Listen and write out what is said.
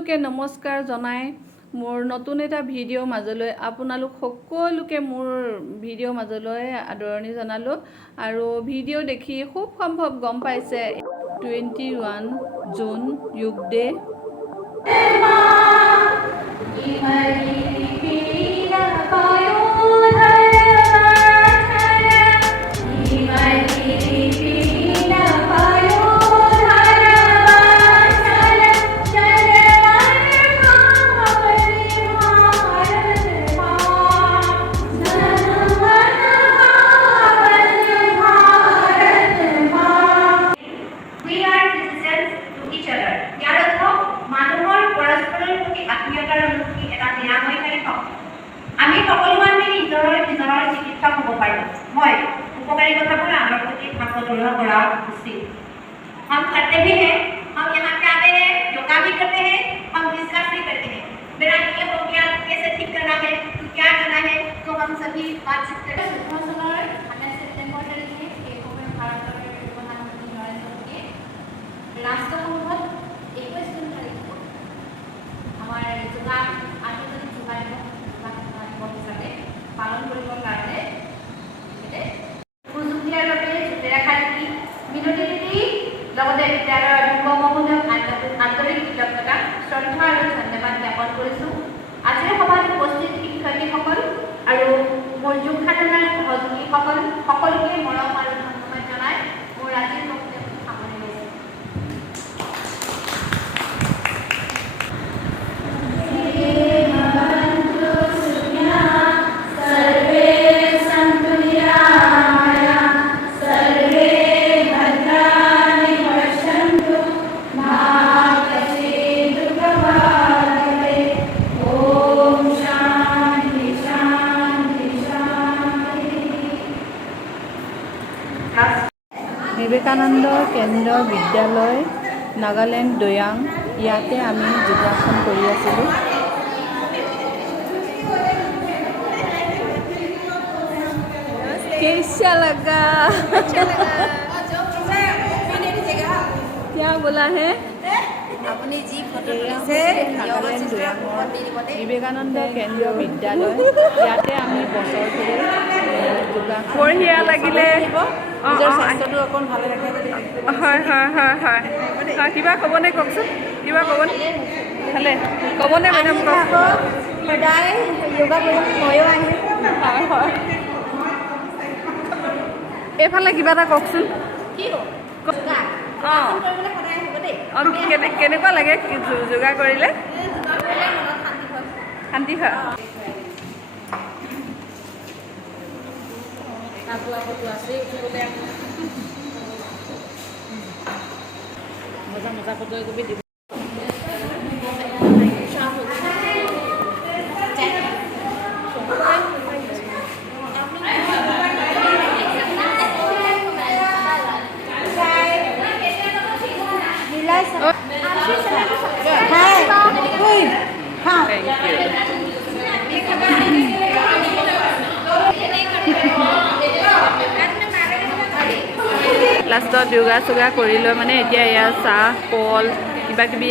সকলোকে নমস্কাৰ জনাই মোৰ নতুন এটা ভিডিঅ' মাজলৈ আপোনালোক সকলোকে মোৰ ভিডিঅ' মাজলৈ আদৰণি জনালো আৰু ভিডিঅ' দেখি খুব সম্ভৱ গম পাইছে 21 জুন যোগ ডে আমি সকলো মানুহে নিজৰ চিকিৎসক হ'ব পাৰোঁ মই উপকাৰী কথাবোৰ আমাৰ প্ৰতি ভাগবতৰা কৰা উচিত हम करते भी हैं हम यहाँ पे आते हैं योगा भी करते हैं हम डिस्कस भी करते हैं मेरा ये हो गया कैसे ठीक करना है क्या करना है तो हम सभी बातचीत करते हैं सुधार 28 सेप्टेम्बर तारिखे এই সময় ভাৰতৰ প্ৰধানমন্ত্ৰী নৰেন্দ্ৰ মোদীয়ে ৰাষ্ট্ৰসংঘত 21 জুন তাৰিখে আমাৰ যোগা আন্তৰ্জাতিক যোগা দিৱস হিচাপে পালন কৰিবৰ কাৰণে সুযোগ দিয়াৰ বাবে ৰেখা নীতি মিনতি নীতি লগতে বিদ্যালয়ৰ অধ্যক্ষ মহোদয়ক আন্তৰিক কৃতজ্ঞতা শ্ৰদ্ধা আৰু ধন্যবাদ জ্ঞাপন কৰিছোঁ আজিৰ সভাত উপস্থিত শিক্ষাৰ্থীসকল আৰু মোৰ যোগ সাধনাৰ সহযোগীসকল সকলোকে মৰম আৰু ধন্যবাদ জনাই মোৰ আজিৰ বক্তব্য সামৰণি মাৰিছোঁ বিবেকানন্দ কেন্দ্ৰ বিদ্যালয় নাগালেণ্ড দয়াং ইয়াতে আমি যোগাসন কৰি আছিলোঁ कैसा लगा क्या बोला है আপুনি যি ফটো নাগালেণ্ড দয়াঙৰ বিবেকানন্দ কেন্দ্ৰীয় বিদ্যালয় ইয়াতে আমি বছৰ ধৰি যোগাসন বঢ়িয়া লাগিলে নিজৰ স্বাস্থ্যটো অকণ ভালে ৰাখে হয় হয় হয় হয় কিবা ক'বনে কওকচোন কিবা ক'বনে ভালে ক'বনে মেডাম কওক সদায় যোগা কৰিব ময়ো আহিম হয় হয় এইফালে কিবা এটা কওকচোন কি কেনেকুৱা লাগে যোগা কৰিলে শান্তি হয় মজা মজা ফটো একপি দিব লাষ্টত যোগা চোগা কৰি লৈ মানে এতিয়া এয়া চাহ কল কিবা কিবি